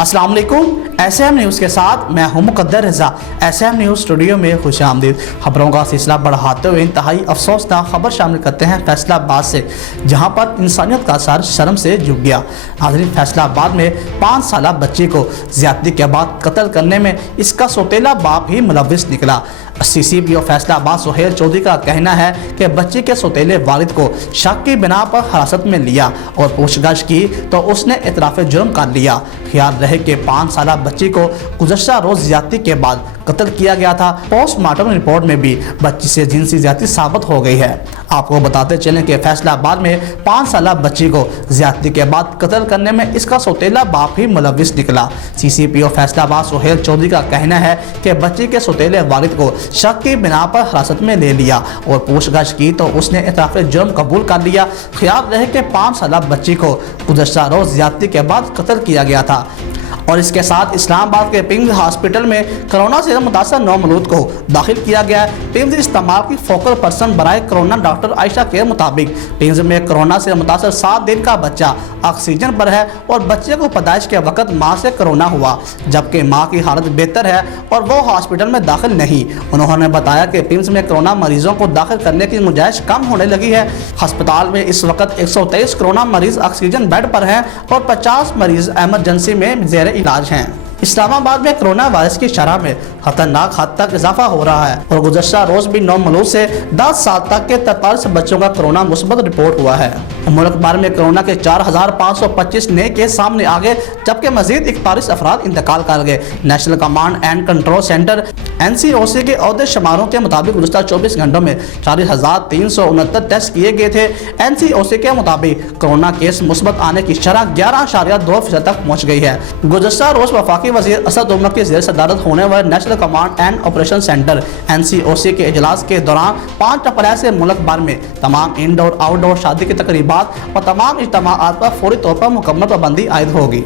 अस्सलाम वालेकुम। SM news के साथ मैं हूं मुकद्दर रज़ा। SM न्यूज़ स्टूडियो में खुश आमदीद। खबरों का सिलसिला बढ़ाते हुए इंतहाई अफसोसनाक खबर शामिल करते हैं फैसलाबाद से, जहां पर इंसानियत का सर शर्म से झुक गया। नाज़रीन, फैसलाबाद में 5 साला बच्ची को ज़्यादती के बाद कत्ल करने में इसका सौतेला बाप ही मुलव्विस निकला। CCPO फैसलाबाद सुहेल चौधरी का कहना है कि बच्ची के सौतेले वालिद को शक की बिना पर हिरासत में लिया और पूछताछ की तो उसने इतराफ़ जुर्म कर लिया। ख्याल रहे कि 5 साला बच्ची को गुज़श्ता रोज़ ज़्यादती के बाद कत्ल किया गया था। पोस्टमार्टम रिपोर्ट में भी बच्ची से जिनसी ज़्यादती साबित हो गई है। आपको बताते चलें कि फैसलाबाद में 5 साला बच्ची को ज़्यादती के बाद कत्ल करने में इसका सौतेला बाप ही मुलव्विस निकला। CCPO फैसलाबाद सुहेल चौधरी का कहना है कि बच्ची के सौतेले वालिद को शक की बिना पर हिरासत में ले लिया और पूछताछ की तो उसने इतराफ़ जुर्म कबूल कर लिया। ख्याल रहे कि 5 साला बच्ची को गुज़श्ता रोज़ ज़्यादती के बाद कत्ल किया गया था। और इसके साथ इस्लामाबाद के पिंग हॉस्पिटल में कोरोना से मुतासर 9 मौलूद को दाखिल किया गया है। पिंग इस्तेमाल की फोकल पर्सन बराए कोरोना डॉक्टर आयशा के मुताबिक पिंग में कोरोना से मुतासर 7 दिन का बच्चा ऑक्सीजन पर है और बच्चे को पैदाइश के वक्त माँ से कोरोना हुआ, जबकि माँ की हालत बेहतर है और वो हॉस्पिटल में दाखिल नहीं। उन्होंने बताया कि पिंग में कोरोना मरीजों को दाखिल करने की गुंजाइश कम होने लगी है। अस्पताल में इस वक्त 123 कोरोना मरीज ऑक्सीजन बेड पर हैं और 50 मरीज एमरजेंसी में ज़ेर इलाज हैं। इस्लामाबाद में कोरोना वायरस की शरह में खतरनाक हद तक इजाफा हो रहा है और गुज़श्ता रोज भी 9 मौलूद से 10 साल तक के 43 बच्चों का कोरोना मुस्बत रिपोर्ट हुआ है। मुल्क भर में कोरोना के 4525 नए केस सामने आ गए, जबकि मजीद 41 अफराद इंतकाल कर गए। National command and control centre NCOC के अहदे शुमारों के मुताबिक गुज़श्ता 24 घंटों में 40,369 टेस्ट किए गए थे। NCOC के मुताबिक कोरोना केस मुस्बत आने की शरह 11.2% तक पहुँच गई है। गुज़श्ता रोज वफाकी वज़ीर असद उमर की ज़ेर सदारत होने वाले national command and operation centre NCOC के इजलास के दौरान 5 अप्रैल से मुल्क भर में तमाम इंडोर आउटडोर शादी की तकरीबात और तमाम इज्तिमाआत पर फौरी तौर पर मुकम्मल पाबंदी आयद होगी।